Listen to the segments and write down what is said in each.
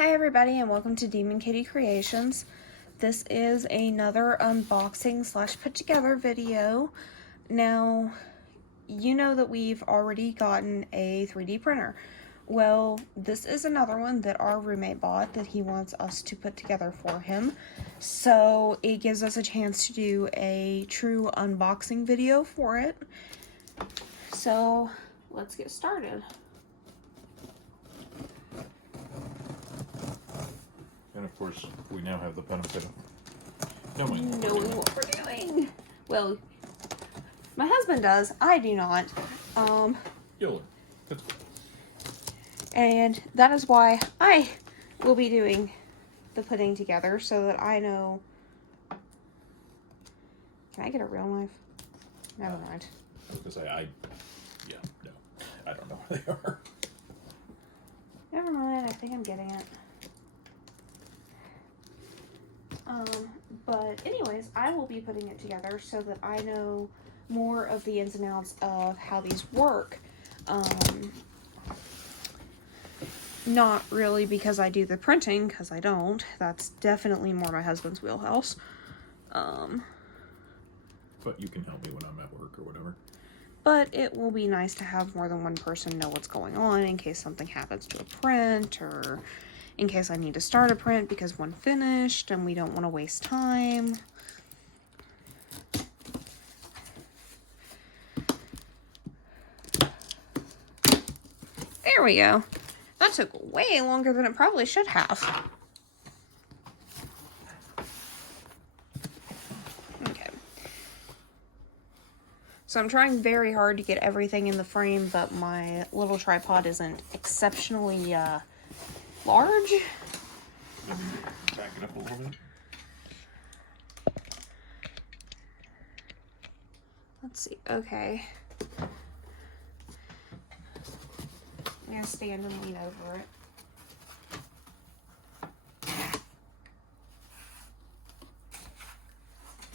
Hi everybody and welcome to Demon Kitty Creations. This is another unboxing slash put together video. Now, you know that we've already gotten a 3D printer. Well, this is another one that our roommate bought that he wants us to put together for him. So it gives us a chance to do a true unboxing video for it. So let's get started. And of course, we now have the benefit of knowing what we're doing. Well, my husband does. I do not. You'll That's good. And that is why I will be doing the putting together so that I know. Can I get a real knife? Never mind. I was gonna say no, I don't know where they are. Never mind. I think I'm getting it. But anyways, I will be putting it together so that I know more of the ins and outs of how these work. Not really because I do the printing, because I don't. That's definitely more my husband's wheelhouse. But you can help me when I'm at work or whatever. But it will be nice to have more than one person know what's going on in case something happens to a print, or in case I need to start a print because one finished and we don't want to waste time. There we go. That took way longer than it probably should have. Okay. So I'm trying very hard to get everything in the frame, but my little tripod isn't exceptionally large. Back it up a little bit. Let's see. Okay. I'm gonna stand and lean over it.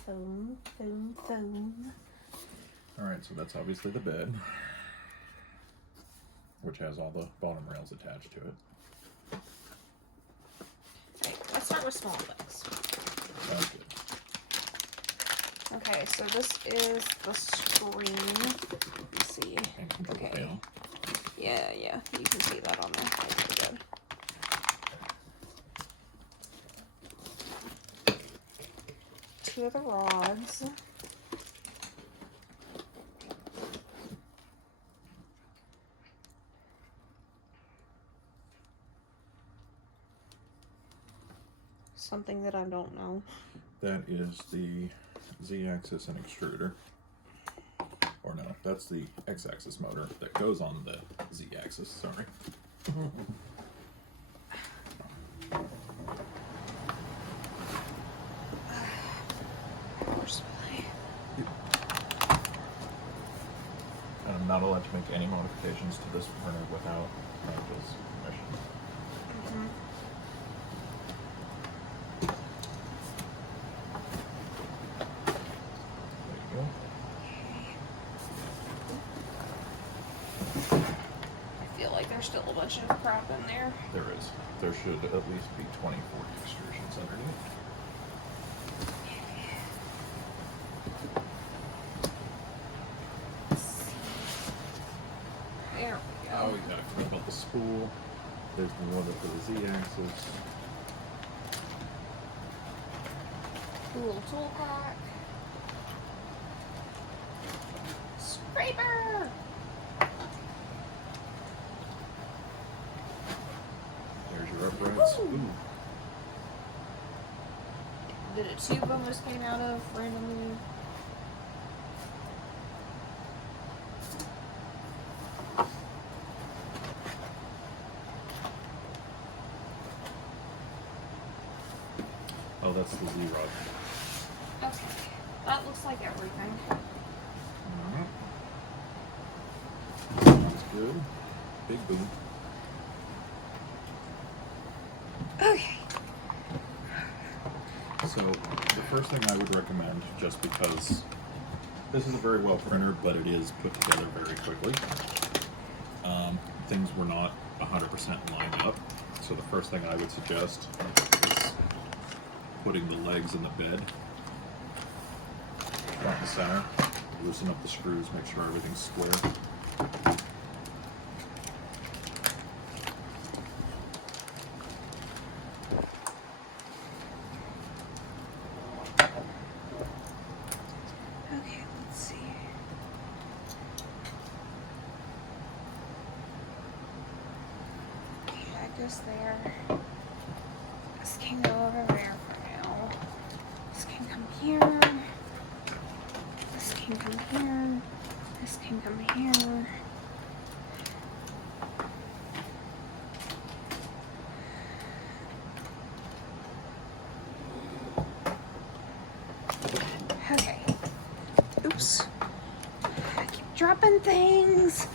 Boom, boom, boom. Alright, so that's obviously the bed, which has all the bottom rails attached to it. Alright, let's start with small things. Sounds good. Okay, so this is the screen. Let's see. Okay. Panel. Yeah, you can see that on there. That's pretty good. Two of the rods. Something that I don't know. That is the Z-axis and extruder. Or no, that's the X-axis motor that goes on the Z-axis, sorry. And I'm not allowed to make any modifications to this printer without Michael's permission. There you go. I feel like there's still a bunch of crap in there. There is. There should at least be 24 extrusions underneath. There we go. Oh, we gotta flip out the spool. There's the one for the Z-axis. Little tool pack. Scraper! There's your uprights. Woo! Ooh. Did a tube almost came out of randomly? Oh, that's the Z-rod. Okay. That looks like everything. That's good. Big boom. Okay. So, the first thing I would recommend, just because this is a very well printer, but it is put together very quickly. Things were not 100% lined up, So the first thing I would suggest is putting the legs in the bed, front and center, loosen up the screws, make sure everything's square. Okay, let's see. Okay, that goes there. This can go over there for now. This can come here. This can come here. This can come here. Okay. Oops. I keep dropping things.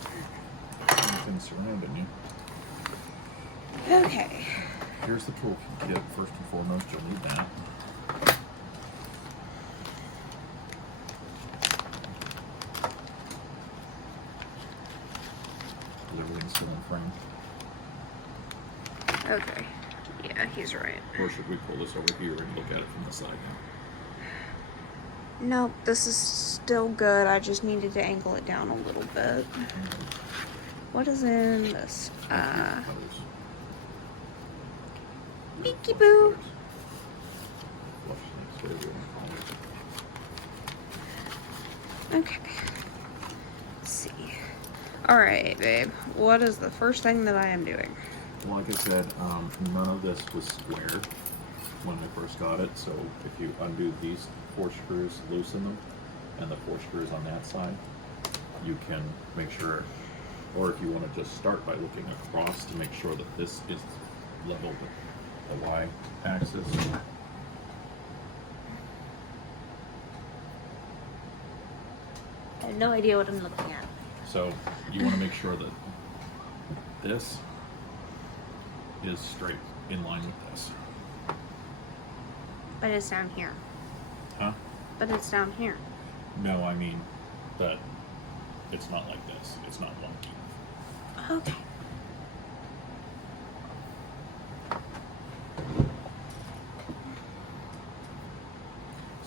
Everything's surrounding you. Okay. Here's the tool kit. First and foremost, you'll need that. Everything's still in frame. Okay. Yeah, he's right. Or should we pull this over here and look at it from the side now? Nope, this is still good. I just needed to angle it down a little bit. What is in this? Beaky Boo. Okay. Let's see. Alright, babe. What is the first thing that I am doing? Well, like I said, none of this was squared when I first got it, so if you undo these 4 screws, loosen them, and the 4 screws on that side, you can make sure, or if you want to just start by looking across to make sure that this is level with the Y axis. I have no idea what I'm looking at. So you want to make sure that this is straight in line with this. But it's down here. Huh? But it's down here. No, I mean that it's not like this. It's not wonky. Okay.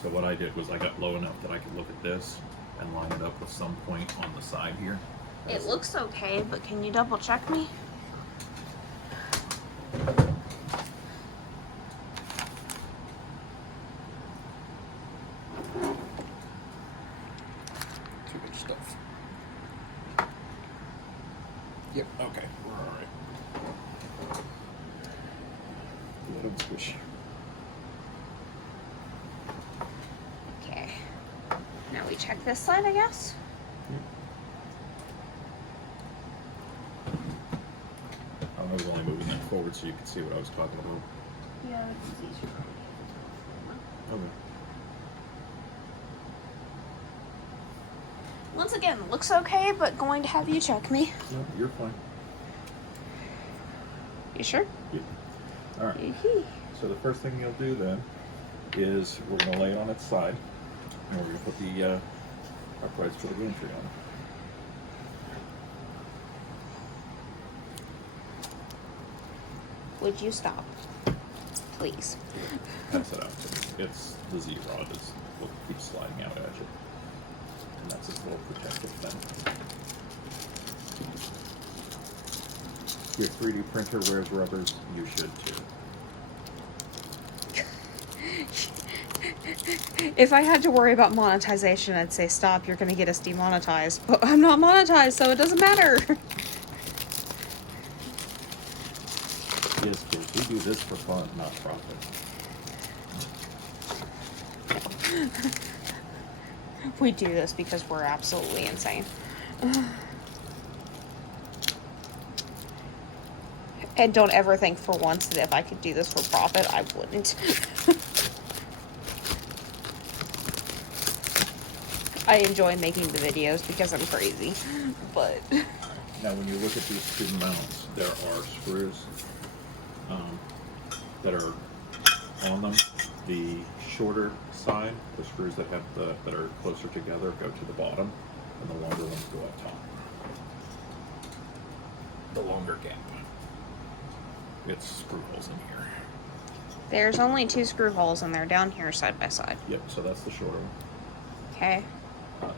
So what I did was I got low enough that I could look at this and line it up with some point on the side here. It looks okay, but can you double check me? Too much stuff. Yep, okay, we're alright. Let them squish. Okay. Now we check this side, I guess? I was only moving that forward so you could see what I was talking about. Yeah, it's easier. Okay. Once again, looks okay, but going to have you check me. No, you're fine. You sure? Yeah. Alright. Yee-hee. So the first thing you'll do then is we're going to lay it on its side and we're going to put the uprights for the gantry on it. Would you stop? Please. Pass it out to me. It's the Z-rod is what keeps sliding out at you. And that's its little protective thing. Your 3D printer wears rubbers, you should too. If I had to worry about monetization, I'd say stop, you're gonna get us demonetized. But I'm not monetized, so it doesn't matter. Yes, kids, we do this for fun, not profit. We do this because we're absolutely insane. And don't ever think for once that if I could do this for profit, I wouldn't. I enjoy making the videos because I'm crazy, but... Now, when you look at these two mounts, there are screws that are on them. The shorter side, the screws that have that are closer together, go to the bottom, and the longer ones go up top. The longer gap. it's screw holes in here. There's only 2 screw holes in there down here side by side. Yep, so that's the shorter one. Okay.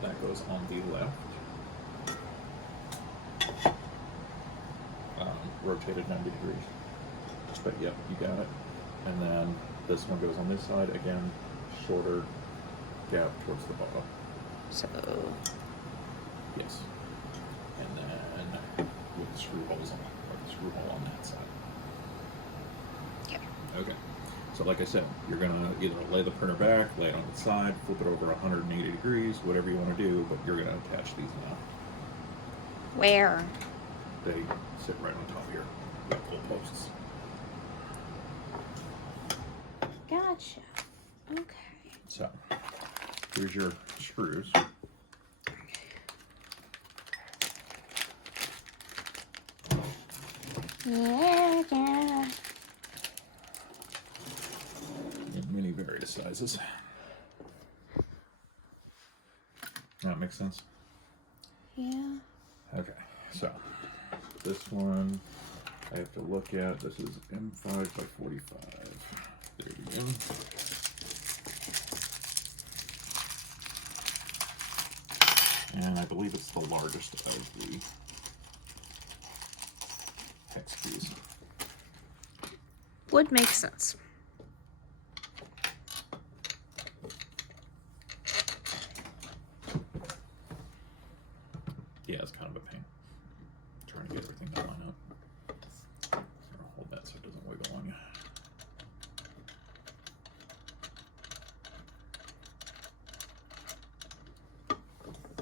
That goes on the left. Rotated 90 degrees. But yep, you got it. And then this one goes on this side. Again, shorter gap towards the bottom. So, Yes. And then with the screw holes on, or the screw hole on that side. okay. Okay. So like I said, you're gonna either lay the printer back, lay it on its side, flip it over 180 degrees, whatever you want to do, but you're gonna attach these now. Where? They sit right on top here, like pull posts. Gotcha. Okay. So here's your screws. Yeah. In many various sizes. That makes sense? Yeah. Okay, so this one I have to look at. This is M5 by 45. There we go. And I believe it's the largest of the hex keys. Would make sense. Yeah, it's kind of a pain. Trying to get everything to line up. Here, hold that so it doesn't wiggle on you.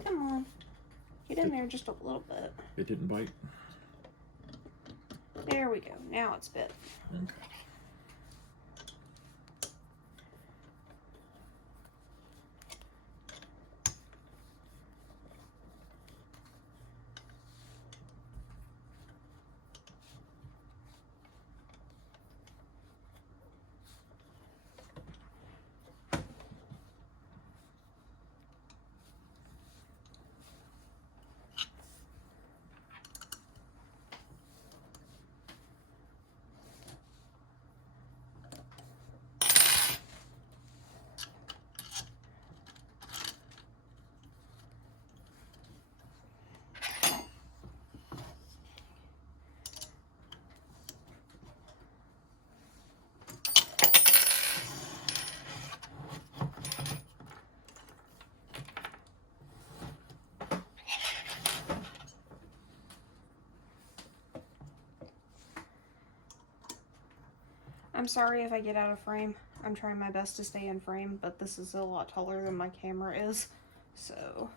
Come on. Get in there just a little bit. It didn't bite? There we go. Now it's bit. Okay. I'm sorry if I get out of frame. I'm trying my best to stay in frame, but this is a lot taller than my camera is. So,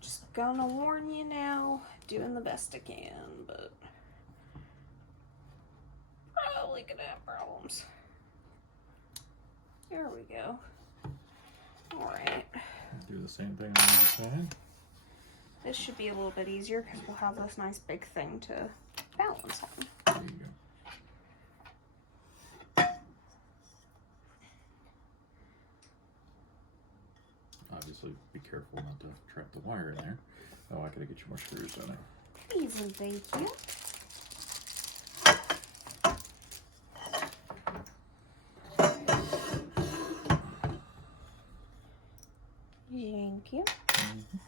just gonna warn you now, doing the best I can, but probably gonna have problems. There we go. Alright. Do the same thing on the other side. This should be a little bit easier because we'll have this nice big thing to balance on. There you go. Obviously, be careful not to trap the wire in there. Oh, I gotta get you more screws, don't I? Please and thank you. Thank you. Mm-hmm.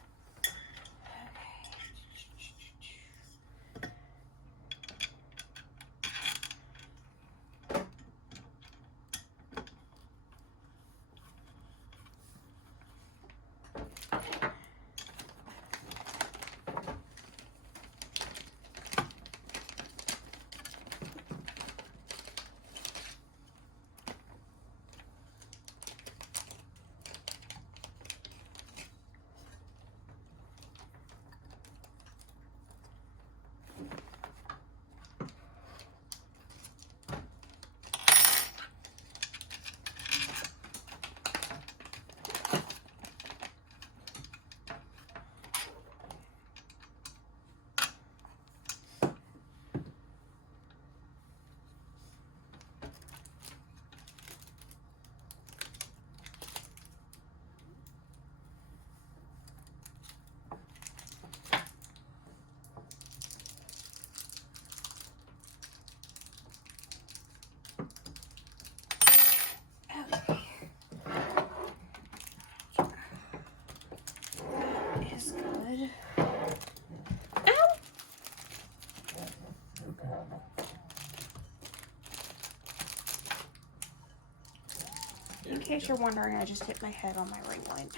case you're wondering, I just hit my head on my ring light.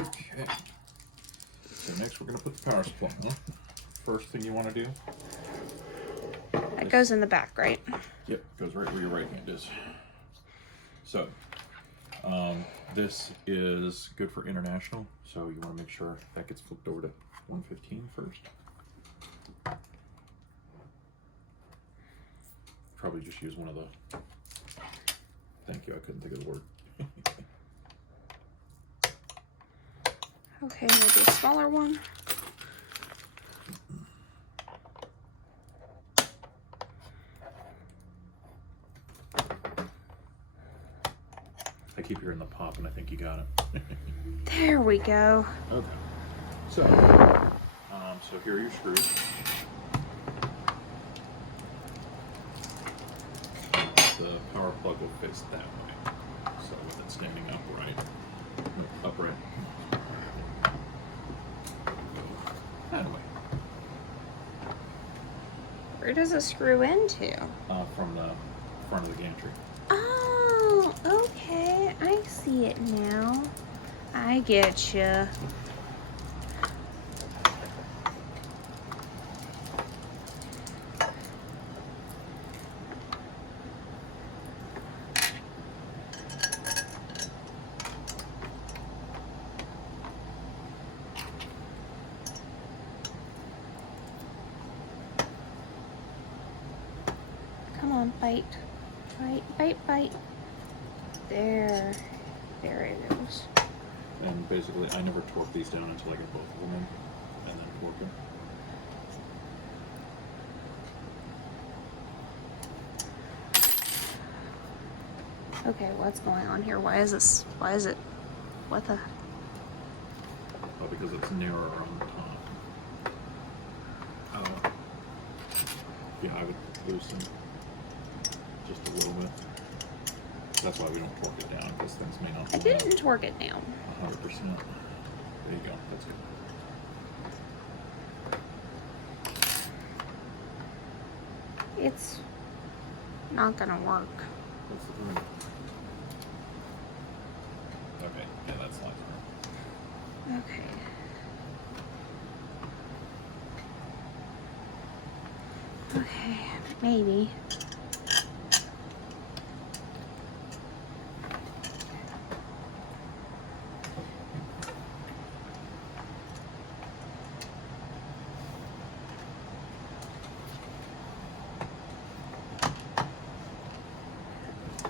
Okay. So next we're going to put the power supply on. First thing you want to do. That goes in the back, right? Yep, goes right where your right hand is. So, this is good for international, so you want to make sure that gets flipped over to 115 first. Probably just use one of the... Thank you, I couldn't think of the word. Okay, maybe a smaller one. I keep hearing the pop, and I think you got it. There we go. Okay. So, so here are your screws. The power plug will face that way. So with it standing upright, upright. That way. Where does it screw into? From the front of the gantry. Oh, okay. I see it now. I get you. Come on, bite. Bite, bite, bite. There. There it is. And basically, I never torque these down until I get both of them in, and then torque them. Okay, what's going on here? Why is this? Why is it? What the? Oh, because it's narrower on the top. Yeah, I would loosen just a little bit. That's why we don't torque it down, because things may not. I didn't torque it down. 100%. There you go. That's good. It's not gonna work. What's the room? Okay, yeah, that slides through. Okay. Okay, maybe.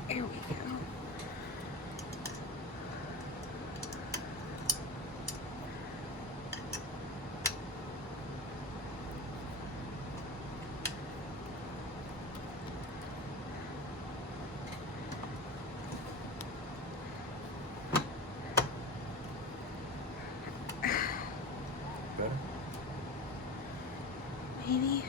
There we go. Better? Maybe.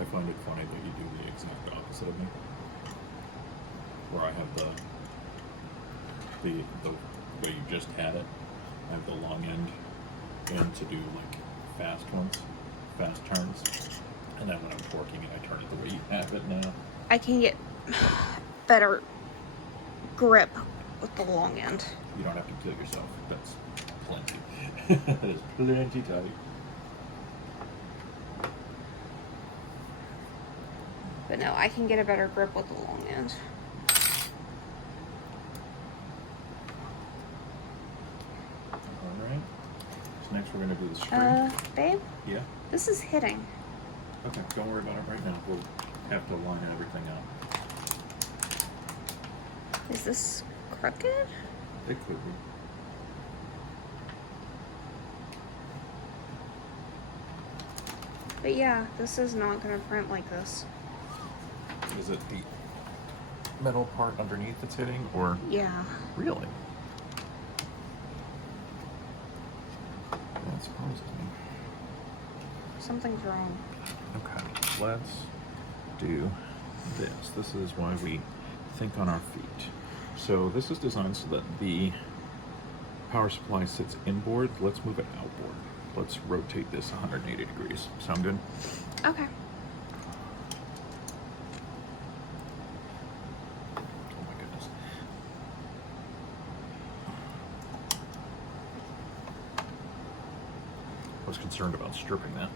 I find it funny that you do the exact opposite of me. Where I have the way you just had it. I have the long end in to do like fast ones, fast turns. And then when I'm torquing it, I turn it the way you have it now. I can get better grip with the long end. You don't have to kill yourself. That's plenty. That is plenty tight. But no, I can get a better grip with the long end. Alright. So next we're going to do the string. Babe? Yeah? This is hitting. Okay, don't worry about it right now. We'll have to line everything up. Is this crooked? It could be. But yeah, this is not going to print like this. Is it the metal part underneath that's hitting, or? Yeah. Really? That surprises me. Something's wrong. Okay, let's do this. This is why we think on our feet. So this is designed so that the power supply sits inboard. Let's move it outboard. Let's rotate this 180 degrees. Sound good? Okay. Oh my goodness. I was concerned about stripping that.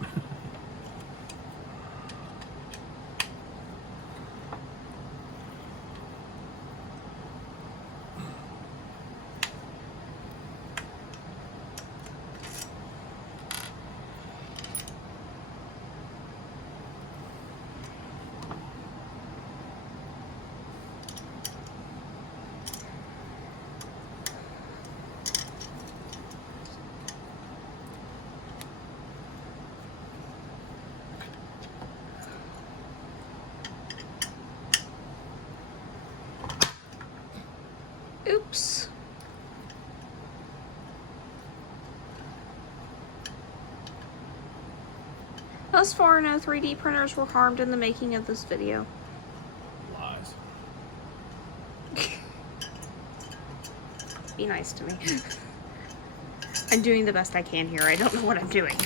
Oops. Thus far, no 3D printers were harmed in the making of this video. Lies. Be nice to me. I'm doing the best I can here. I don't know what I'm doing.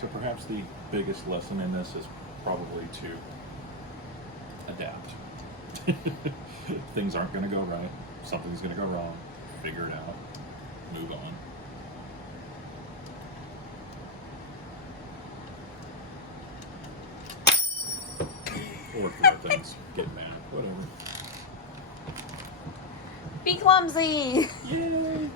So perhaps the biggest lesson in this is probably to adapt. Things aren't going to go right. Something's going to go wrong. Figure it out. Move on. Or throw things. Get mad. Whatever. Be clumsy! Yay!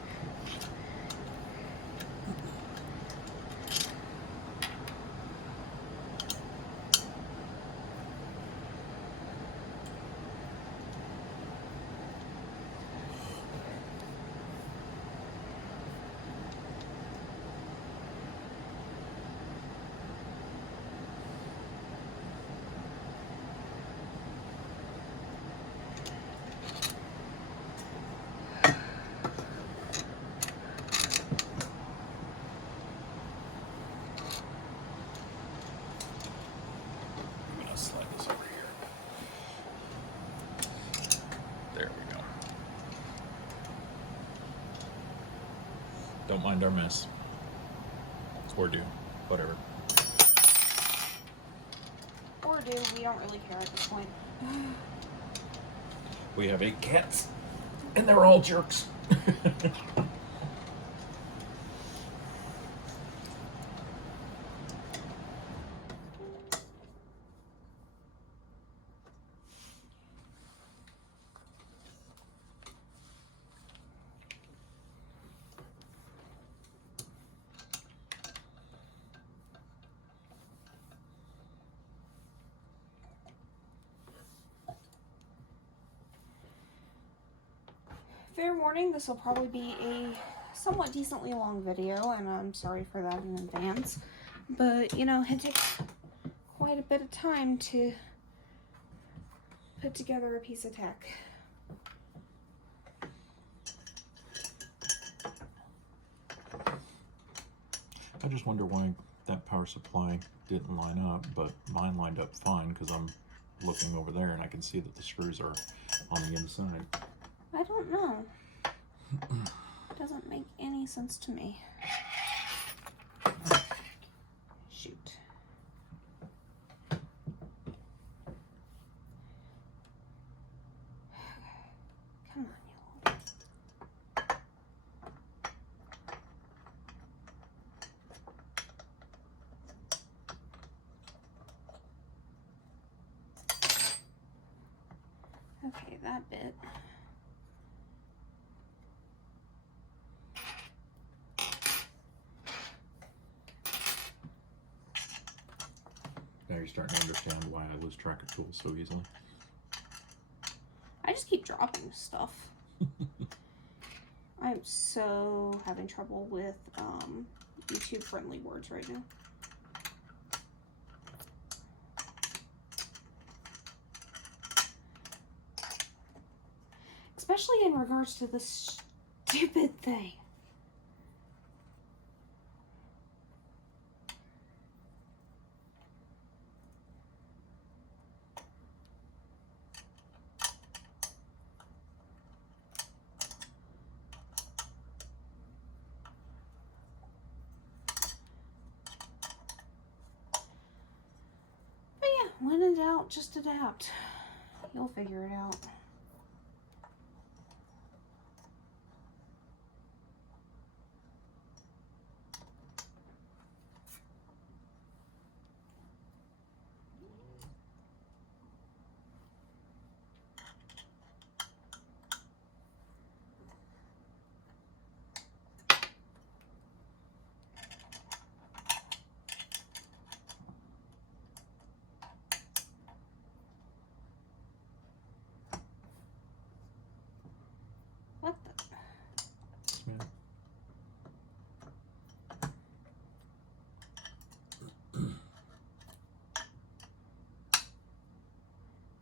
I'm gonna slide this over here. There we go. Don't mind our mess. Or do. Whatever. Or do. We don't really care at this point. We have 8 cats, and they're all jerks. Fair warning, this will probably be a somewhat decently long video, and I'm sorry for that in advance. But, you know, it takes quite a bit of time to put together a piece of tech. I just wonder why that power supply didn't line up, but mine lined up fine because I'm looking over there and I can see that the screws are on the inside. I don't know. Doesn't make any sense to me. Shoot. Come on, y'all. Okay, that bit. Now you're starting to understand why I lose track of tools so easily. I just keep dropping stuff. I'm so having trouble with YouTube friendly words right now. Especially in regards to this stupid thing. But yeah, when in doubt, just adapt. You'll figure it out. What the? Yeah.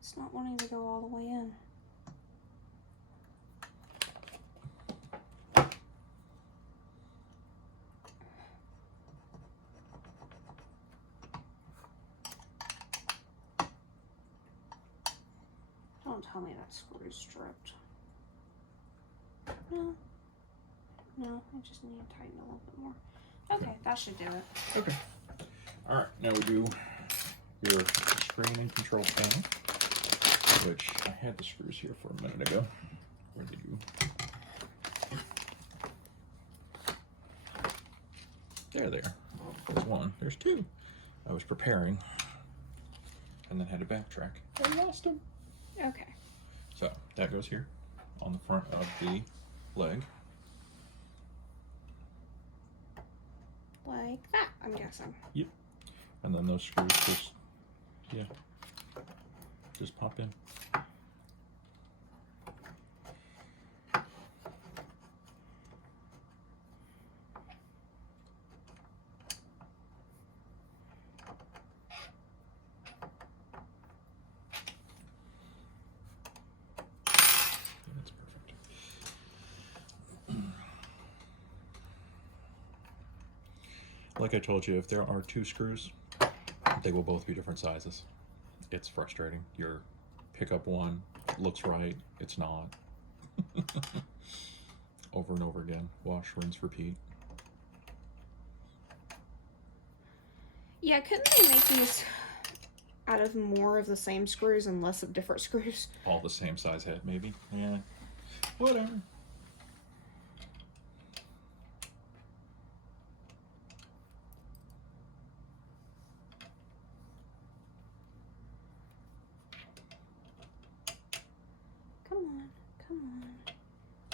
It's not wanting to go all the way in. Don't tell me that screw is stripped. No. No, I just need to tighten a little bit more. Okay, that should do it. Okay. All right, now we do your screen and control panel, which I had the screws here for a minute ago. Where did you? There. There's one. There's two. I was preparing and then had to backtrack. I lost them. Okay. So that goes here on the front of the leg. Like that, I'm guessing. Yep. And then those screws just, yeah, just pop in. That's perfect. Like I told you, if there are two screws, they will both be different sizes. It's frustrating. You pick up one, it looks right, it's not. Over and over again. Wash, rinse, repeat. Yeah, couldn't they make these out of more of the same screws and less of different screws? All the same size head, maybe? Yeah. Whatever.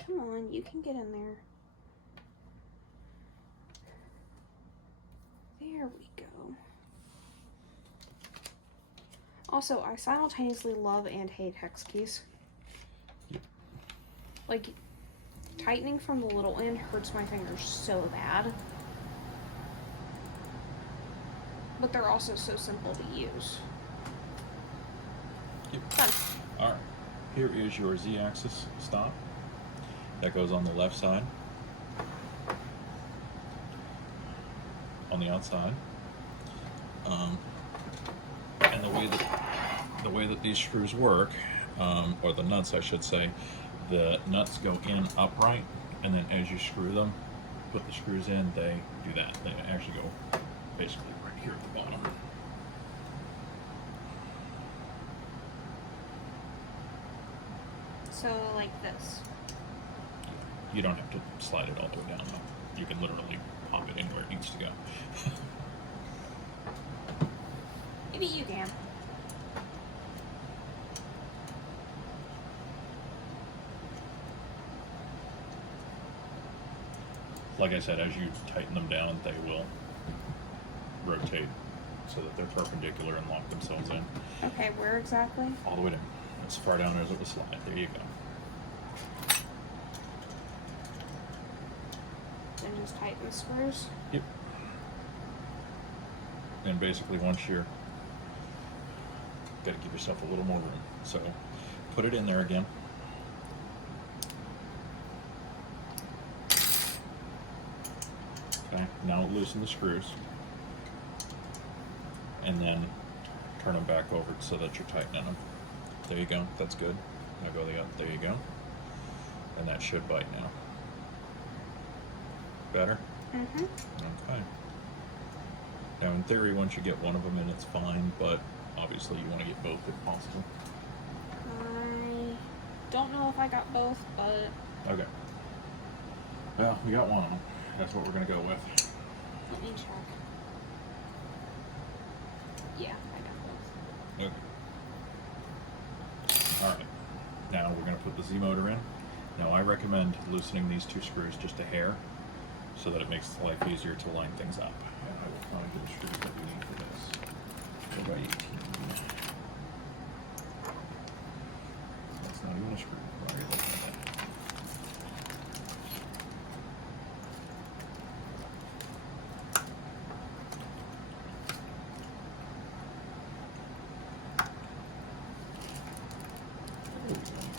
Come on, you can get in there. There we go. Also, I simultaneously love and hate hex keys. Yep. Like, tightening from the little end hurts my fingers so bad. But they're also so simple to use. Yep. Done. Alright. Here is your Z-axis stop. That goes on the left side. On the outside. And the way that these screws work, or the nuts I should say, the nuts go in upright, and then as you screw them, put the screws in, they do that. They actually go basically right here at the bottom. So, like this. You don't have to slide it all the way down though. You can literally pop it in where it needs to go. Maybe you can. Like I said, as you tighten them down, they will rotate so that they're perpendicular and lock themselves in. Okay, where exactly? All the way down. As far down as it will slide. There you go. just tighten the screws. Yep. And basically once you're, got to give yourself a little more room. So put it in there again. Okay, now loosen the screws. And then turn them back over so that you're tightening them. There you go, that's good. Now go the other, there you go. And that should bite now. Better? Mm-hmm. Okay. Now in theory, once you get one of them in, it's fine, but obviously you want to get both if possible. I don't know if I got both, but... Okay. Well, you got one of them. That's what we're going to go with. Let me check. Yeah, I got both. Okay. Alright. Now we're going to put the Z motor in. Now I recommend loosening these two screws just a hair so that it makes life easier to line things up. And I will find the screws that we need for this. 4 by 18. That's not even a screw. Why are you looking at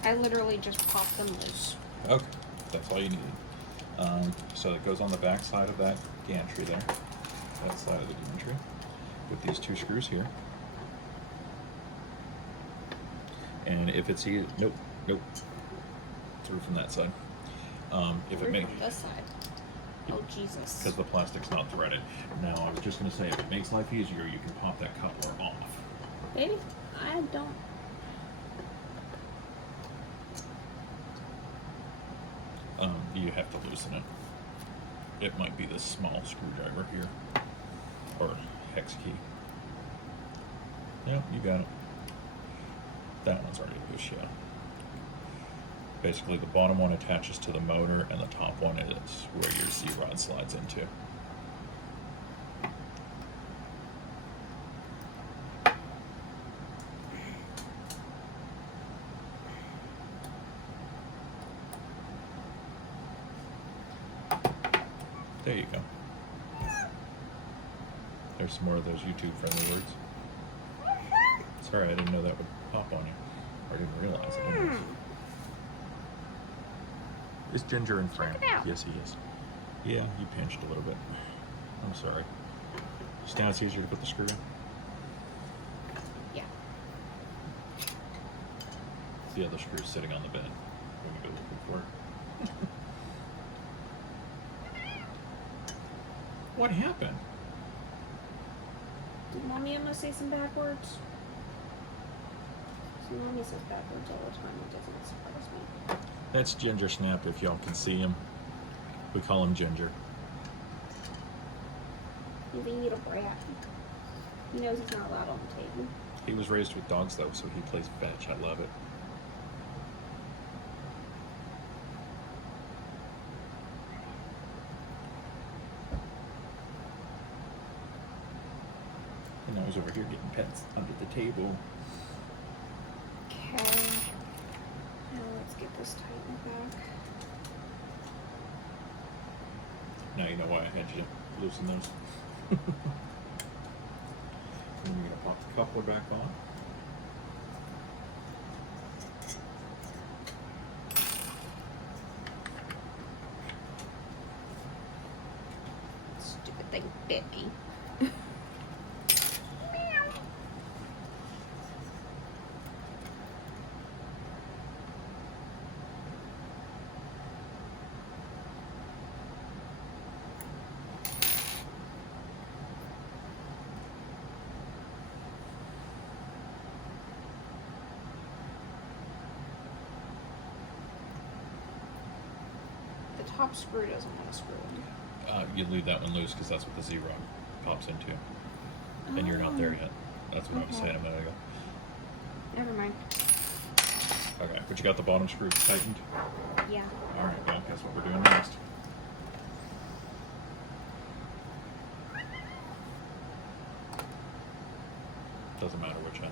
that? I literally just popped them loose. Okay, that's all you need. So it goes on the back side of that gantry there, that side of the gantry, with these two screws here. And if it's here, nope, through from that side. If Through it makes from this side. Oh, Jesus. because the plastic's not threaded. Now I was just going to say, if it makes life easier, you can pop that coupler off. Baby, I don't... You have to loosen it. It might be this small screwdriver here, or hex key. Yep, you got it. That one's already loose, yeah. Basically, the bottom one attaches to the motor, and the top one is where your Z-rod slides into. There you go. There's some more of those YouTube-friendly words. Sorry, I didn't know that would pop on you. Or didn't realize it. Is Ginger in frame? Yes, he is. Yeah, you pinched a little bit. I'm sorry. So now it's easier to put the screw in? Yeah. The other screw's sitting on the bed when we go looking for it. What happened? Did Mommy Emma say some bad words? So Mommy says bad words all the time. It doesn't surprise me. That's Ginger Snap, if y'all can see him. We call him Ginger. He's a little brat. He knows he's not allowed on the table. He was raised with dogs, though, so he plays fetch. I love it. And now he's over here getting pets under the table. Okay. Now let's get this tightened back. Now you know why I had you loosen those. And you're going to pop the coupler back on. Stupid thing bit me. Top screw doesn't want to screw in. You leave that one loose because that's what the Z-rod pops into. And you're not there yet. That's what I was saying a minute ago. Never mind. Okay, but you got the bottom screw tightened? Yeah. Alright, well, guess what we're doing next? Doesn't matter which end.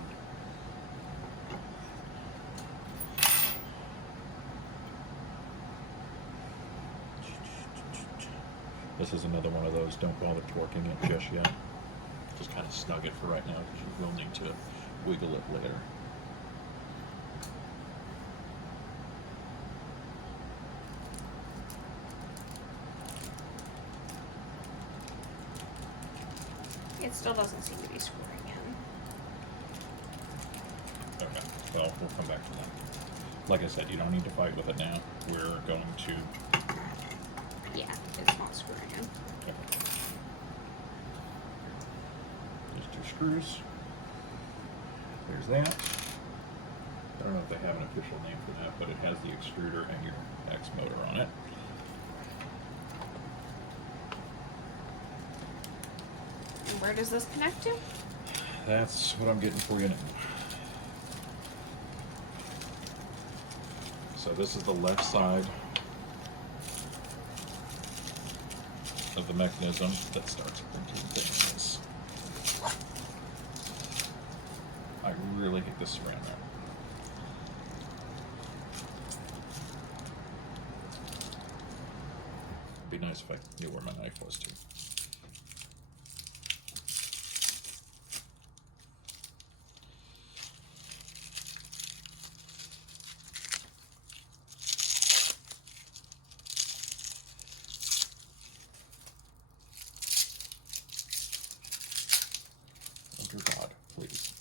This is another one of those, don't bother torquing it just yet. Just kind of snug it for right now because you will need to wiggle it later. It still doesn't seem to be screwing in. Okay, well, we'll come back to that. Like I said, you don't need to fight with it now. We're going to... Yeah, it's not screwing in. Okay. There's 2 screws. There's that. I don't know if they have an official name for that, but it has the extruder and your X motor on it. And where does this connect to? That's what I'm getting for you now. So this is the left side of the mechanism that starts printing things. I really hate this ceramic. It'd be nice if I knew where my knife was too. Oh dear God, please.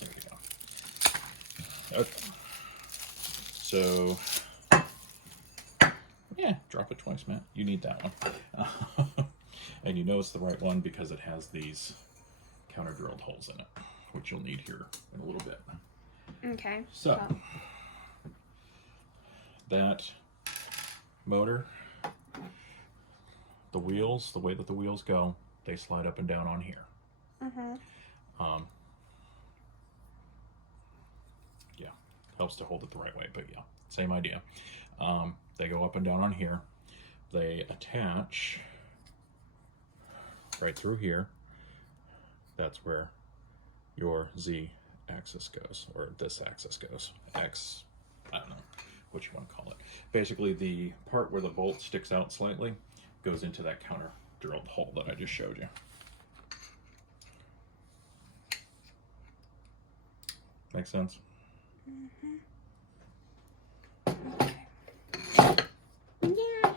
There we go. Okay. So, yeah, drop it twice, Matt. You need that one. And you know it's the right one because it has these counter drilled holes in it, which you'll need here in a little bit. Okay. So, that motor, the wheels, the way that the wheels go, they slide up and down on here. Yeah, helps to hold it the right way, but yeah, same idea. They go up and down on here. They attach right through here. That's where your Z axis goes, or this axis goes. X, I don't know what you want to call it. Basically, the part where the bolt sticks out slightly goes into that counter drilled hole that I just showed you. Make sense? Yeah.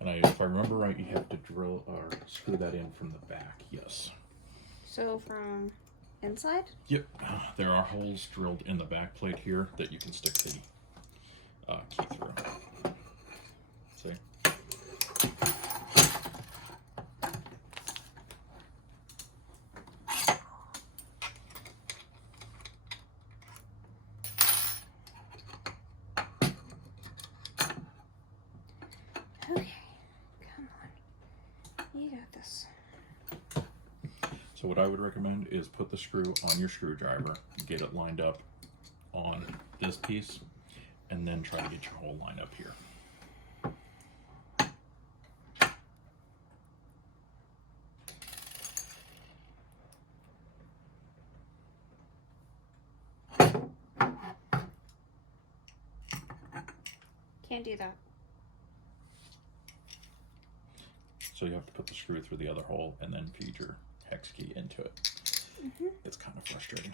And if I remember right, you have to drill or screw that in from the back. Yes. So from inside? Yep. There are holes drilled in the back plate here that you can stick the key through. See? Okay. Come on. You got this. So what I would recommend is put the screw on your screwdriver, get it lined up on this piece, and then try to get your hole lined up here. Can't do that. So you have to put the screw through the other hole and then feed your hex key into it. It's kind of frustrating.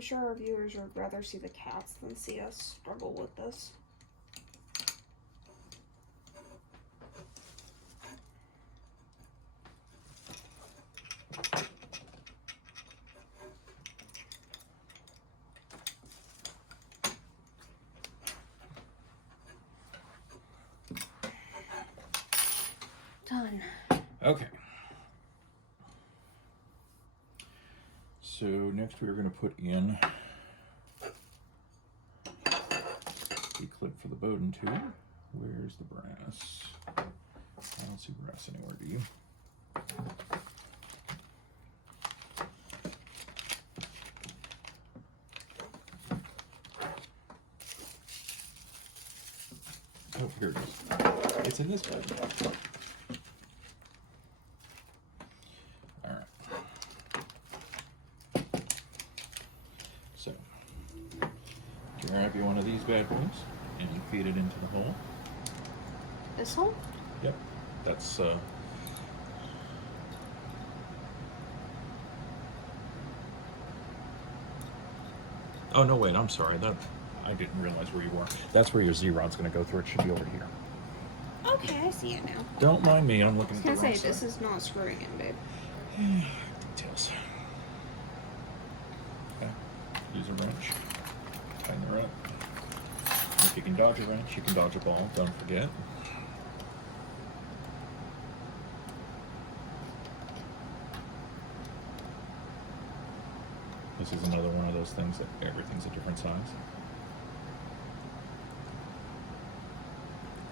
I'm sure our viewers would rather see the cats than see us struggle with this. Done. Okay. So next we are going to put in the clip for the Bowden tube. Where's the brass? I don't see brass anywhere, do you? Oh, here it is. It's in this button. All right. So, grab you one of these bad boys and you feed it into the hole. This hole? Yep. That's Oh no, wait, I'm sorry. I didn't realize where you were. That's where your Z-rod's going to go through. It should be over here. Okay, I see it now. Don't mind me. I'm looking at the I was wrong gonna say, this side. is not screwing in, babe. Details. Okay. Use a wrench. Tighten her up. If you can dodge a wrench, you can dodge a ball. Don't forget. This is another one of those things that everything's a different size.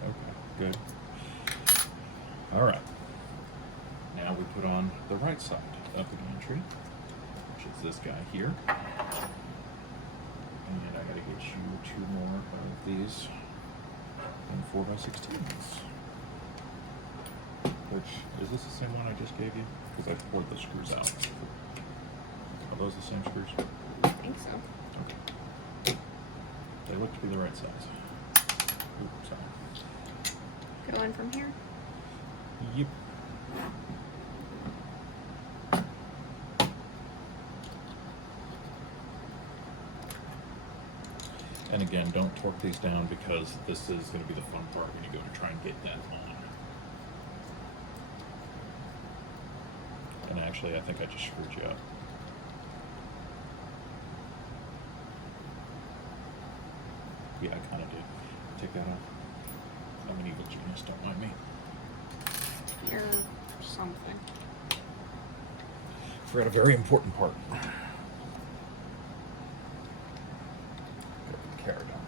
Okay, good. All right. Now we put on the right side of the gantry, which is this guy here. And I gotta get you 2 more of these in 4x16s. Which, is this the same one I just gave you? Because I poured the screws out. Are those the same screws? I think so. Okay. They look to be the right size. Oops, sorry. Go in from here? Yep. And again, don't torque these down because this is going to be the fun part when you go to try and get that on. And actually, I think I just screwed you up. Yeah, I kind of did. Take that off. I'm an evil genius, don't mind me. Or something. Forgot a very important part. Gotta put the carrot on.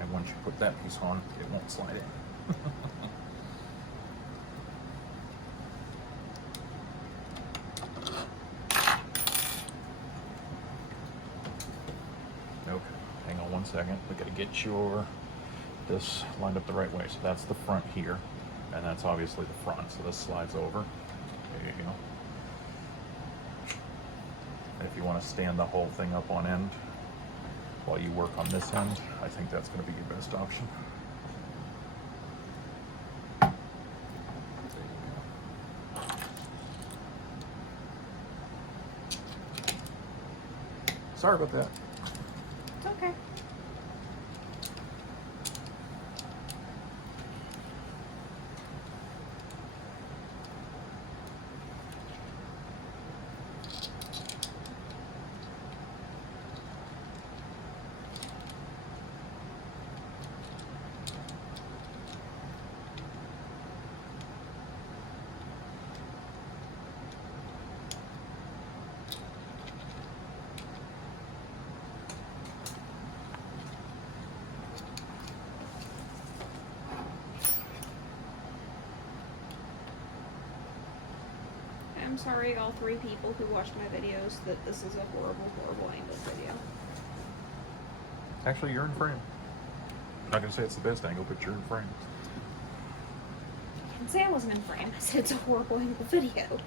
And once you put that piece on, it won't slide in. Okay, hang on 1 second. We gotta get this lined up the right way. So that's the front here, and that's obviously the front. So this slides over. There you go. And if you want to stand the whole thing up on end while you work on this end, I think that's going to be your best option. There you go. Sorry about that. It's okay. I'm sorry, all 3 people who watch my videos, that this is a horrible, horrible angle video. Actually, you're in frame. I'm not going to say it's the best angle, but you're in frame. I didn't say I wasn't in frame. I said it's a horrible angle video.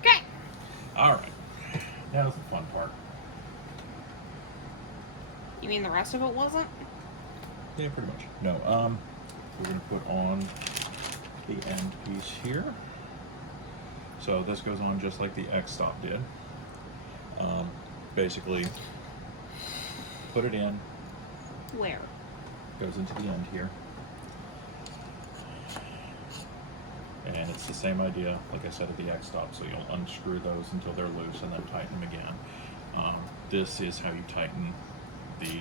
Okay. All right. Now's the fun part. You mean the rest of it wasn't? Yeah, pretty much. No, we're going to put on the end piece here. So this goes on just like the X stop did. Basically, put it in. Where? Goes into the end here. And it's the same idea, like I said, at the X stop. So you'll unscrew those until they're loose and then tighten them again. This is how you tighten the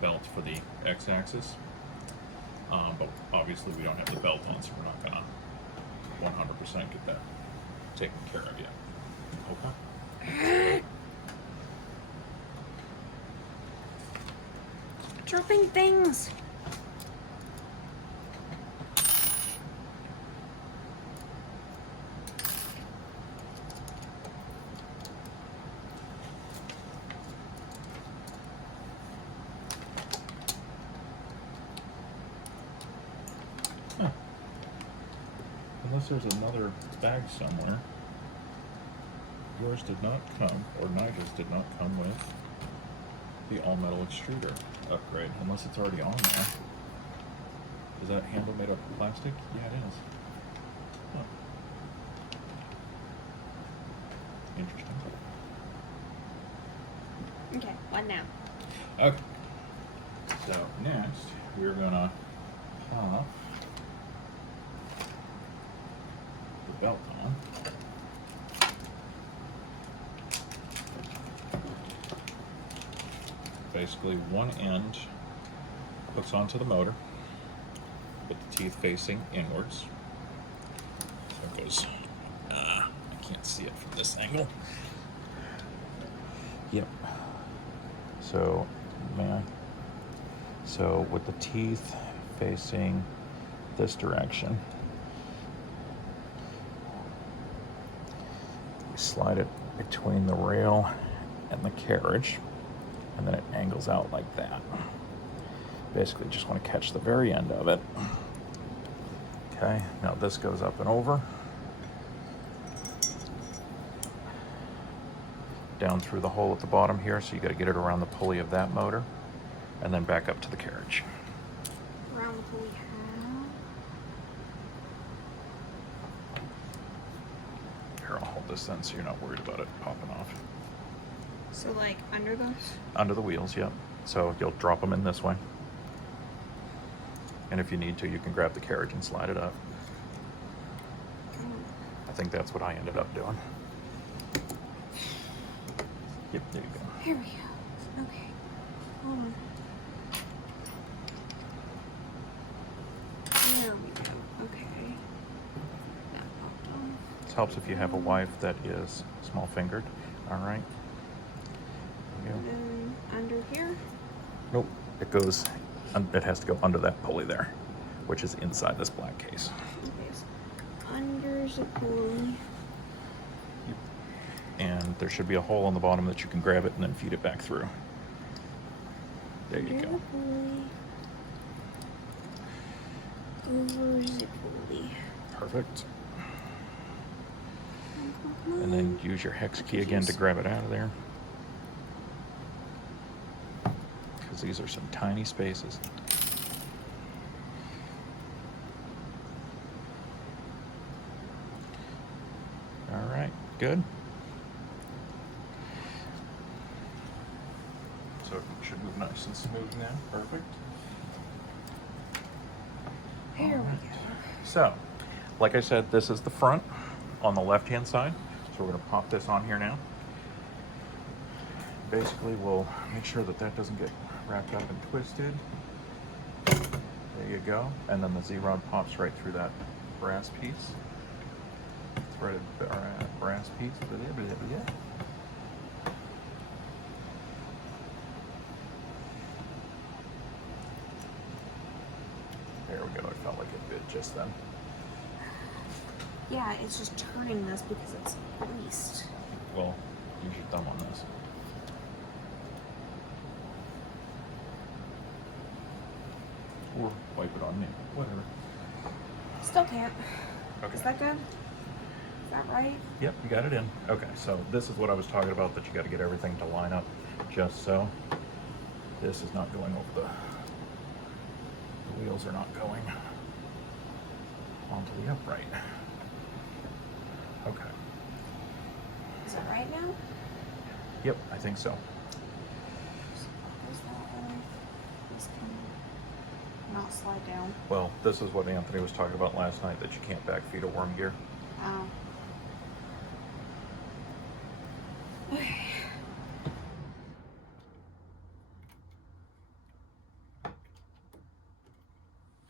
belt for the X axis. But obviously we don't have the belt on, so we're not gonna 100% get that taken care of yet. Okay. Dropping things. Huh. Unless there's another bag somewhere. Yours did not come, or Nigel's did not come with the all-metal extruder upgrade, unless it's already on there. Is that handle made of plastic? Yeah, it is. Huh. Interesting. Okay, what now? Okay. So next, we're gonna pop the belt on. Basically, one end hooks onto the motor with the teeth facing inwards. So it goes, I can't see it from this angle. Yep. So, so with the teeth facing this direction, you slide it between the rail and the carriage, and then it angles out like that. Basically, just want to catch the very end of it. Okay, now this goes up and over, down through the hole at the bottom here, so you got to get it around the pulley of that motor, and then back up to the carriage. Around the pulley how? Here, I'll hold this then so you're not worried about it popping off. So like under those? Under the wheels, yep. So you'll drop them in this way. And if you need to, you can grab the carriage and slide it up. I think that's what I ended up doing. Yep, there you go. Here we go. Okay. Hold on. There we go. Okay. That popped on. This helps if you have a wife that is small-fingered. All right. And then under here. Nope. It goes. It has to go under that pulley there, which is inside this black case. Okay. So under the pulley. Yep. And there should be a hole on the bottom that you can grab it and then feed it back through. There you Under go. the pulley. Over the pulley. Perfect. Come on. And then use your hex key again to grab it out of there. Because these are some tiny spaces. All right, good. So it should move nice and smooth now. Perfect. Here All we right. go. So, like I said, this is the front on the left-hand side. So we're going to pop this on here now. Basically, we'll make sure that that doesn't get wrapped up and twisted. There you go. And then the Z-rod pops right through that brass piece. Threaded brass piece. There we go. I felt like it bit just then. Yeah, it's just turning this because it's greased. Well, use your thumb on this. Or wipe it on me. Whatever. Still can't. Okay. Is that good? Is that right? Yep, you got it in. Okay, so this is what I was talking about, that you got to get everything to line up just so. This is not going over the wheels are not going onto the upright. Okay. Is that right now? Yep, I think so. Is that one? This can not slide down. Well, this is what Anthony was talking about last night, that you can't backfeed a worm gear. Oh. Okay.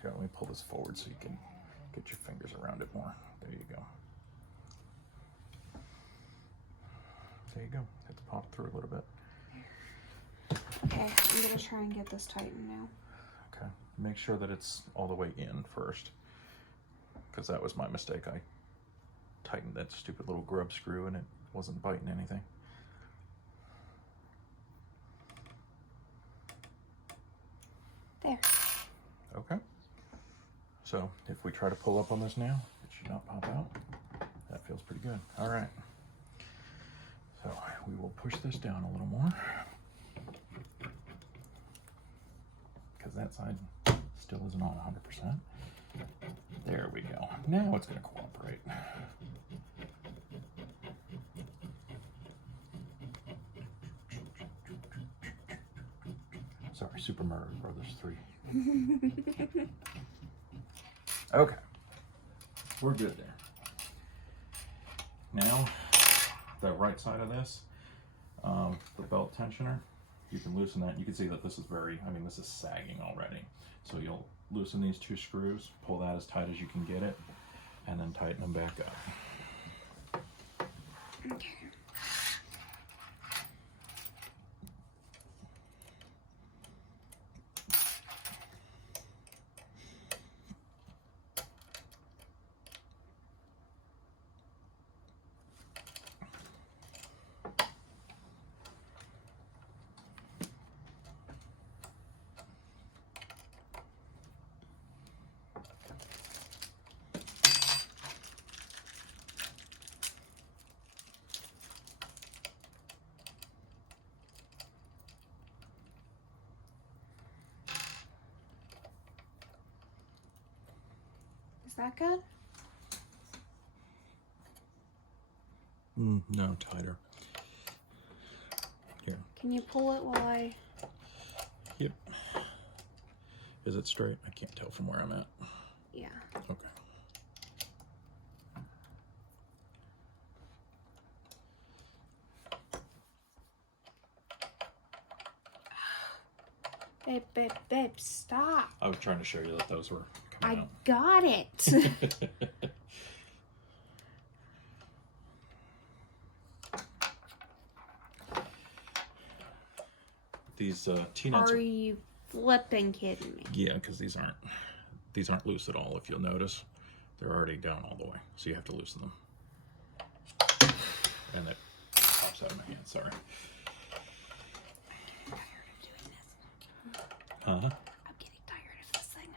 Here, let me pull this forward so you can get your fingers around it more. There you go. There you go. It's popped through a little bit. Okay, I'm gonna try and get this tightened now. Okay. Make sure that it's all the way in first, because that was my mistake. I tightened that stupid little grub screw and it wasn't biting anything. There. Okay. So if we try to pull up on this now, it should not pop out. That feels pretty good. All right. So we will push this down a little more, because that side still isn't on 100%. There we go. Now it's going to cooperate. Sorry, Super Mario Brothers 3. Okay, we're good there. Now, the right side of this, the belt tensioner, you can loosen that. You can see that this is this is sagging already. So you'll loosen these two screws, pull that as tight as you can get it, and then tighten them back up. Okay. Is that good? No, tighter. Here. Can you pull it while I... Yep. Is it straight? I can't tell from where I'm at. Yeah. Okay. Babe, stop. I was trying to show you that those were coming I out. got it. These T-nuts Are you flipping kidding me? Yeah, because these aren't loose at all. If you'll notice, they're already down all the way, so you have to loosen them. And it pops out of my hand. Sorry. I'm tired of doing this. Huh? I'm getting tired of this thing.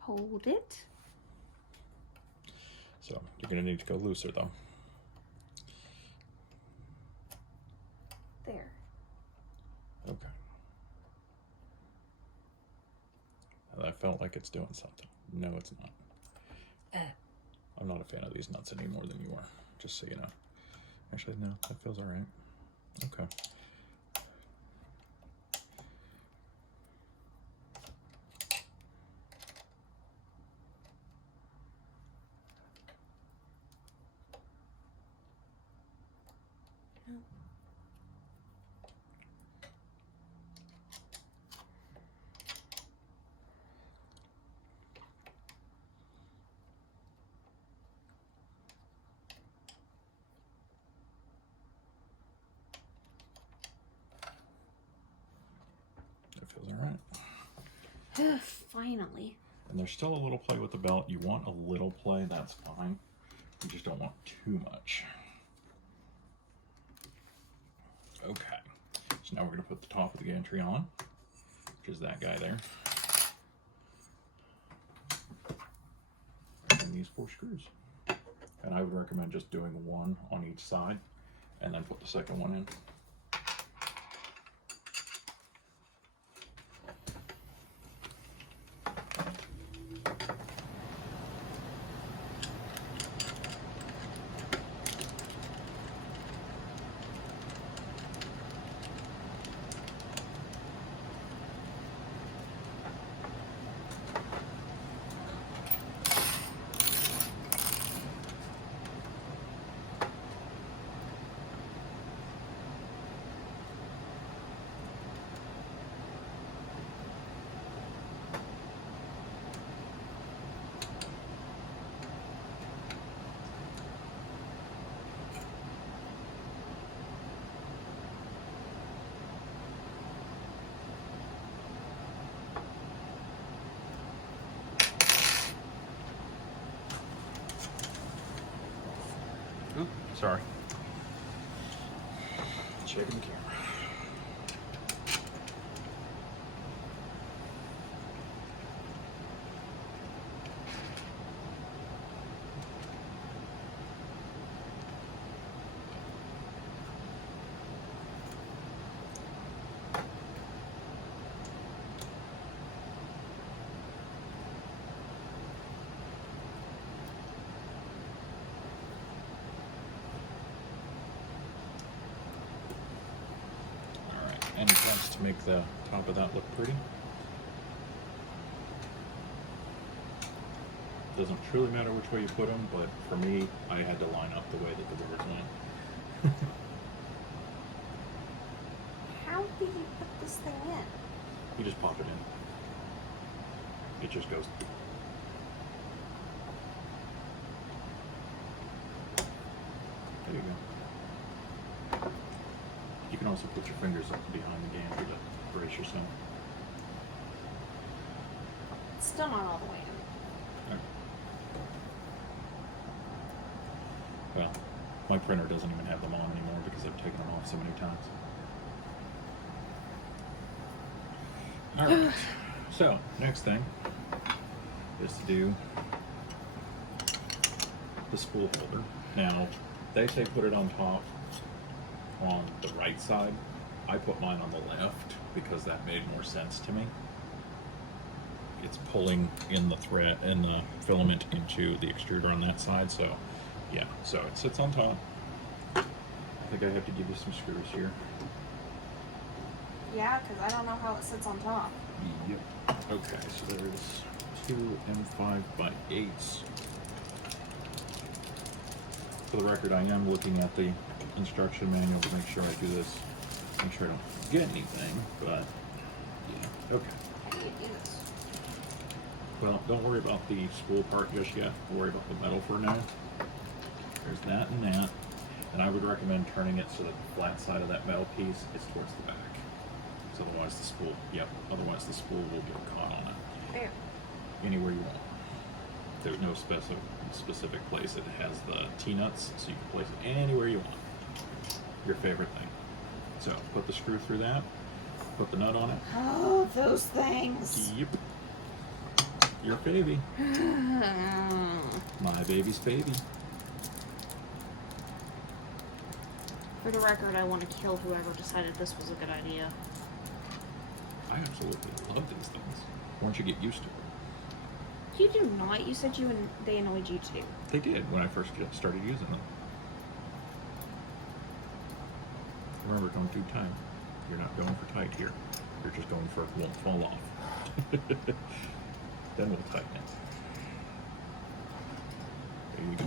Hold it. So you're gonna need to go looser though. There. Okay. Now that felt like it's doing something. No, it's not. I'm not a fan of these nuts any more than you are, just so you know. Actually, no, that feels all right. Okay. That feels all right. Finally. And there's still a little play with the belt. You want a little play, that's fine. You just don't want too much. Okay, so now we're going to put the top of the gantry on, which is that guy there. And these 4 screws. and I would recommend just doing one on each side and then put the second one in. Oop, sorry. Shaking the camera. Any attempts to make the top of that look pretty? Doesn't truly matter which way you put them, but for me, I had to line up the way that the words went. How do you put this thing in? You just pop it in. It just goes. There you go. You can also put your fingers up behind the gantry to brace yourself. It's still not all the way in. Okay. Well, my printer doesn't even have them on anymore because I've taken them off so many times. Alright, so next thing is to do the spool holder. Now, they say put it on top on the right side. I put mine on the left because that made more sense to me. It's pulling in the thread and the filament into the extruder on that side, so yeah, so it sits on top. I think I have to give you some screws here. Yeah, because I don't know how it sits on top. Yep. Okay, so there's 2 M5x8s. For the record, I am looking at the instruction manual to make sure I do this, make sure I don't forget anything, but yeah, okay. How do you do this? Well, don't worry about the spool part just yet. Worry about the metal for now. There's that and that, and I would recommend turning it so that the flat side of that metal piece is towards the back. So otherwise the spool, otherwise the spool will get caught on it. There. Anywhere you want. There's no specific place. It has the T-nuts, so you can place it anywhere you want. Your favorite thing. So put the screw through that, put the nut on it. Oh, those things. Yep. Your baby. My baby's baby. For the record, I want to kill whoever decided this was a good idea. I absolutely love these things. Once you get used to it. You do not. You said they annoyed you too. They did when I first started using them. Remember, don't do tight. You're not going for tight here. You're just going for it won't fall off. Then we'll tighten it. There you go.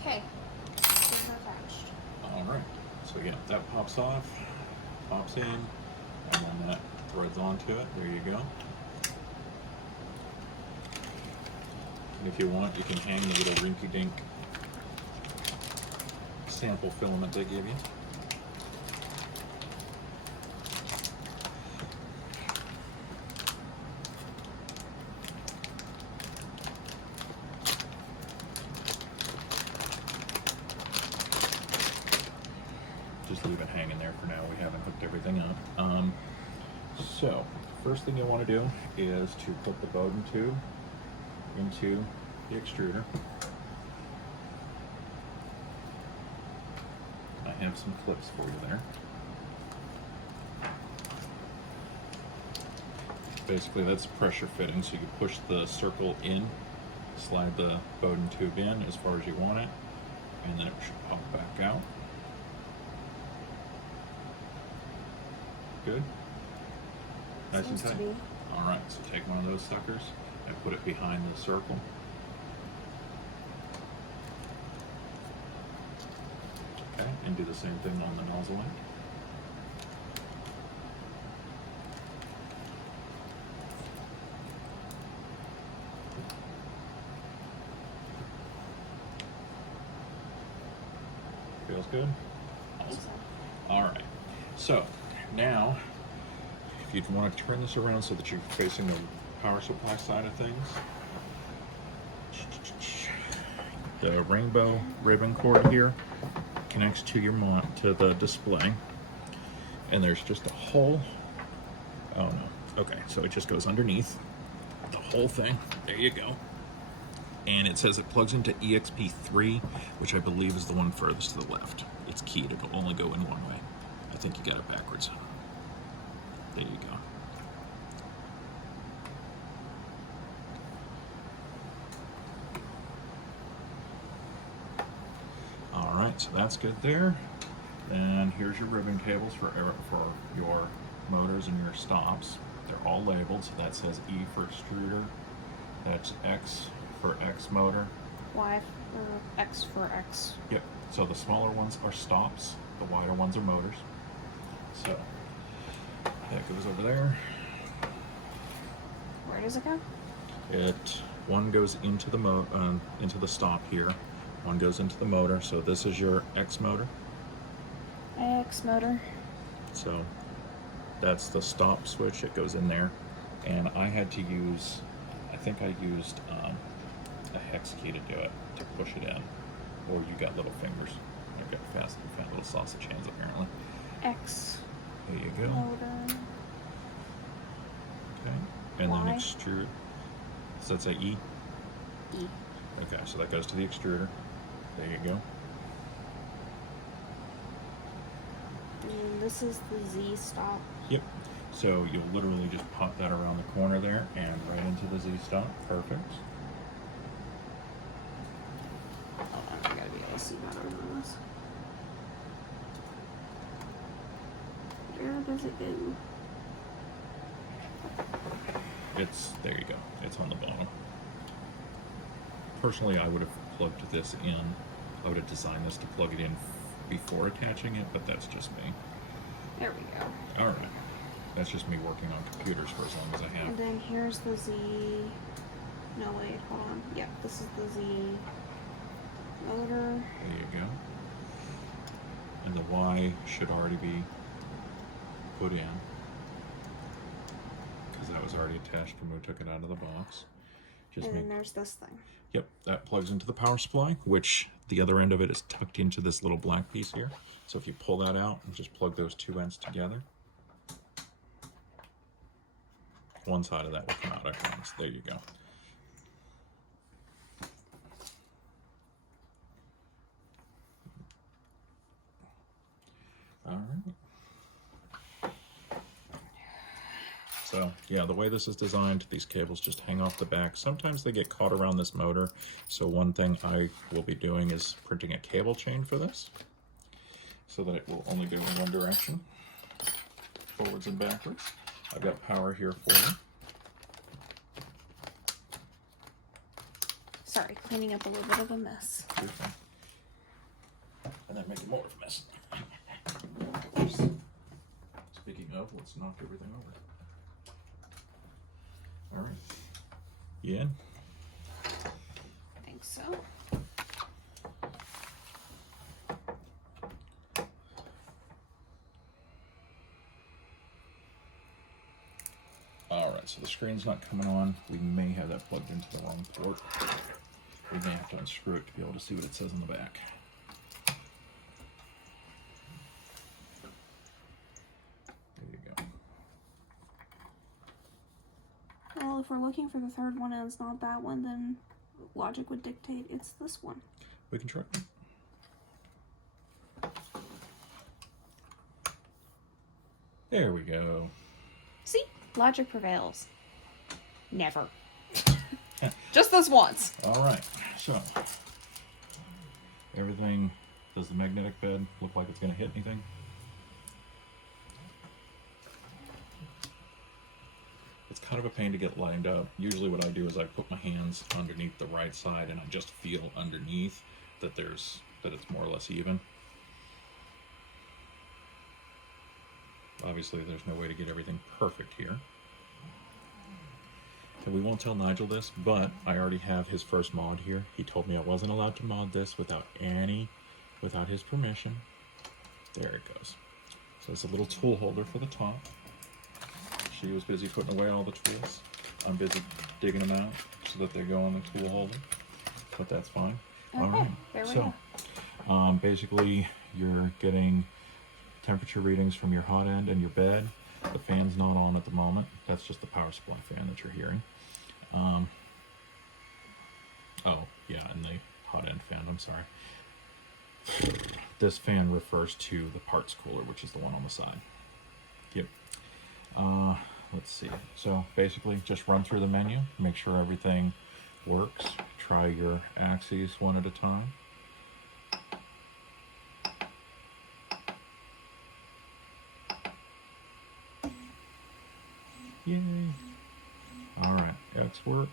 Okay. Attached. Alright, so yeah, that pops off, pops in, and then that threads onto it. There you go. And if you want, you can hang the little rinky-dink sample filament they give you. Just leave it hanging there for now. We haven't hooked everything up. So, first thing you want to do is to put the Bowden tube into the extruder. I have some clips for you there. Basically, that's pressure fitting, so you can push the circle in, slide the Bowden tube in as far as you want it, and then it should pop back out. Good? Nice and tight? Alright, so take one of those suckers and put it behind the circle. Okay, and do the same thing on the nozzle end. Feels good? Awesome. Alright, so now if you'd want to turn this around so that you're facing the power supply side of things, the rainbow ribbon cord here connects to your to the display, and there's just a hole. Oh no, okay, so it just goes underneath the whole thing. There you go. And it says it plugs into EXP3, which I believe is the one furthest to the left. It's keyed, it'll only go in one way. I think you got it backwards. There you go. All right, so that's good there. And here's your ribbon cables for your motors and your stops. They're all labeled, so that says E for extruder, that's X for X motor. Y for X for X. Yep, so the smaller ones are stops, the wider ones are motors. So that goes over there. Where does it go? One goes into the stop here. One goes into the motor. So this is your X motor. X motor. So that's the stop switch. It goes in there, and I had to use. I think I used a hex key to do it, to push it in. Or you got little fingers. I've got fast little sausage hands apparently. X. There you go. Motor. Okay. And Y. then extrude. Does that say E? E. Okay, so that goes to the extruder. There you go. And this is the Z stop. Yep. So you'll literally just pop that around the corner there and right into the Z stop. Perfect. Hold on, I gotta be able to see better than this. Where does it go? There you go. It's on the bottom. Personally, I would have plugged this in. I would have designed this to plug it in before attaching it, but that's just me. There we go. All right. That's just me working on computers for as long as I have. And then here's the Z. No, wait, hold on. Yeah, this is the Z motor. There you go. And the Y should already be put in, because that was already attached when we took it out of the box. And then there's this thing. Yep, that plugs into the power supply, which the other end of it is tucked into this little black piece here. So if you pull that out and just plug those two ends together, one side of that will come out at once. There you go. All right. So yeah, the way this is designed, these cables just hang off the back. Sometimes they get caught around this motor. So one thing I will be doing is printing a cable chain for this, so that it will only go in one direction, forwards and backwards. I've got power here for you. Sorry, cleaning up a little bit of a mess. You're fine. And then making more of a mess. Speaking of, let's knock everything over. All right. Yeah. I think so. Alright, so the screen's not coming on. We may have that plugged into the wrong port. We may have to unscrew it to be able to see what it says on the back. There you go. Well, if we're looking for the third one and it's not that one, then logic would dictate it's this one. We can try it. There we go. See? Logic prevails. Never. Just this once. Alright, so everything, does the magnetic bed look like it's going to hit anything? It's kind of a pain to get lined up. Usually what I do is I put my hands underneath the right side and I just feel underneath that it's more or less even. Obviously there's no way to get everything perfect here. And we won't tell Nigel this, but I already have his first mod here. He told me I wasn't allowed to mod this without his permission. There it goes. So it's a little tool holder for the top. She was busy putting away all the tools. I'm busy digging them out so that they go on the tool holder, but that's fine. Okay, all right, there we go. Basically you're getting temperature readings from your hot end and your bed. The fan's not on at the moment. That's just the power supply fan that you're hearing. Oh, yeah, and the hot end fan, I'm sorry. This fan refers to the parts cooler, which is the one on the side. Yep. Let's see. So basically just run through the menu, make sure everything works. Try your axes one at a time. Yay. Alright, X works.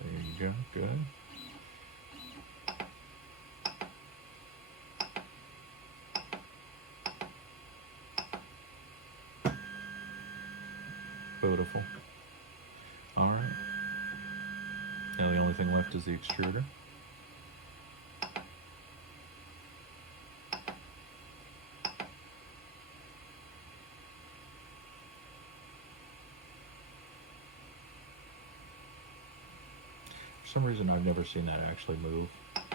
There you go, good. Beautiful. Alright. Now the only thing left is the extruder. For some reason I've never seen that actually move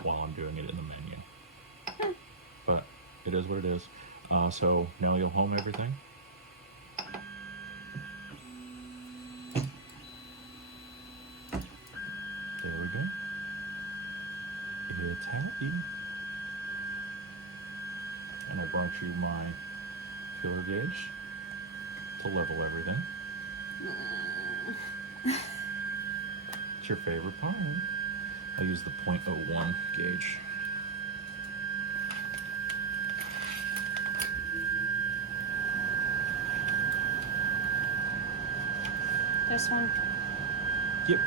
while I'm doing it in the menu. But it is what it is. So now you'll home everything. There we go. It's happy. And I brought you my feeler gauge to level everything. It's your favorite part. I use the .01 gauge. This one. Yep.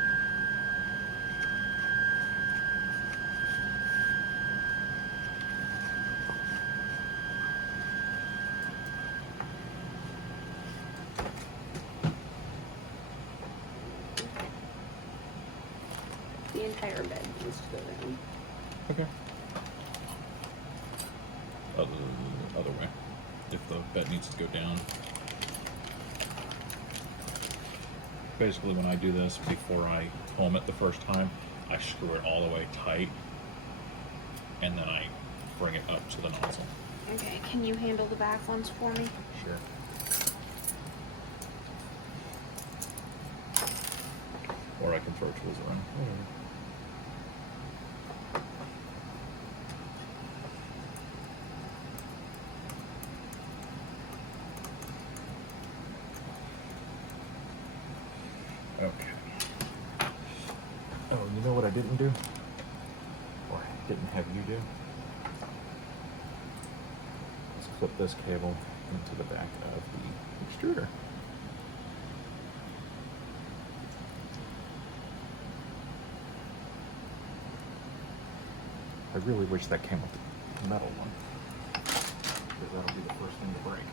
The entire bed needs to go down. Okay. Other way. If the bed needs to go down. Basically when I do this, before I home it the first time, I screw it all the way tight and then I bring it up to the nozzle. Okay, can you handle the back ones for me? Sure. Or I can throw tools around. Whatever. Okay. Oh, you know what I didn't do? Or I didn't have you do? Let's clip this cable into the back of the extruder. I really wish that came with the metal one, because that'll be the first thing to break.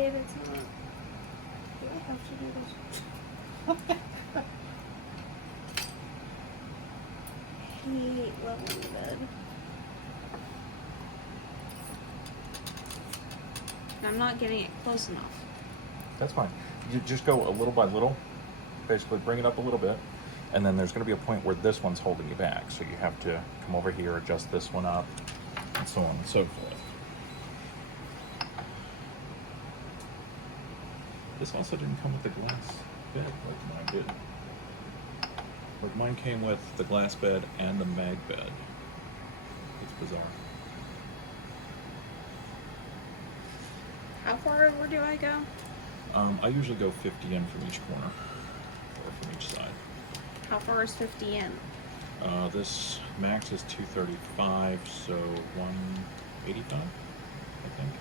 babe, it's not. Do I have to do this? I hate leveling the bed. I'm not getting it close enough. That's fine. You just go a little by little. Basically bring it up a little bit. And then there's going to be a point where this one's holding you back. So you have to come over here, adjust this one up, and so on and so forth. This also didn't come with the glass bed like mine did. Like mine came with the glass bed and the mag bed. It's bizarre. How far over do I go? I usually go 50 in from each corner, or from each side. How far is 50 in? This max is 235, so 185, I think.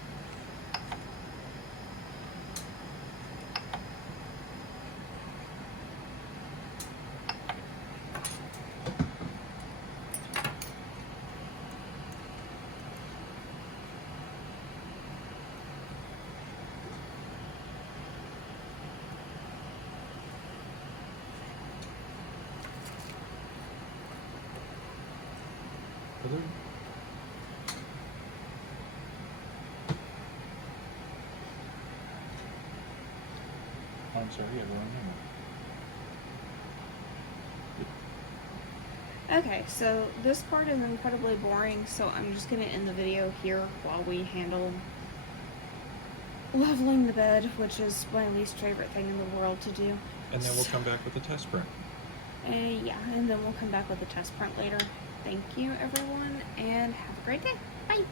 I'm sorry, yeah, we're on Okay, so this part is incredibly boring, so I'm just going to end the video here while we handle leveling the bed, which is my least favorite thing in the world to do. And then we'll come back with a test print. Yeah, and then we'll come back with a test print later. Thank you, everyone, and have a great day. Bye!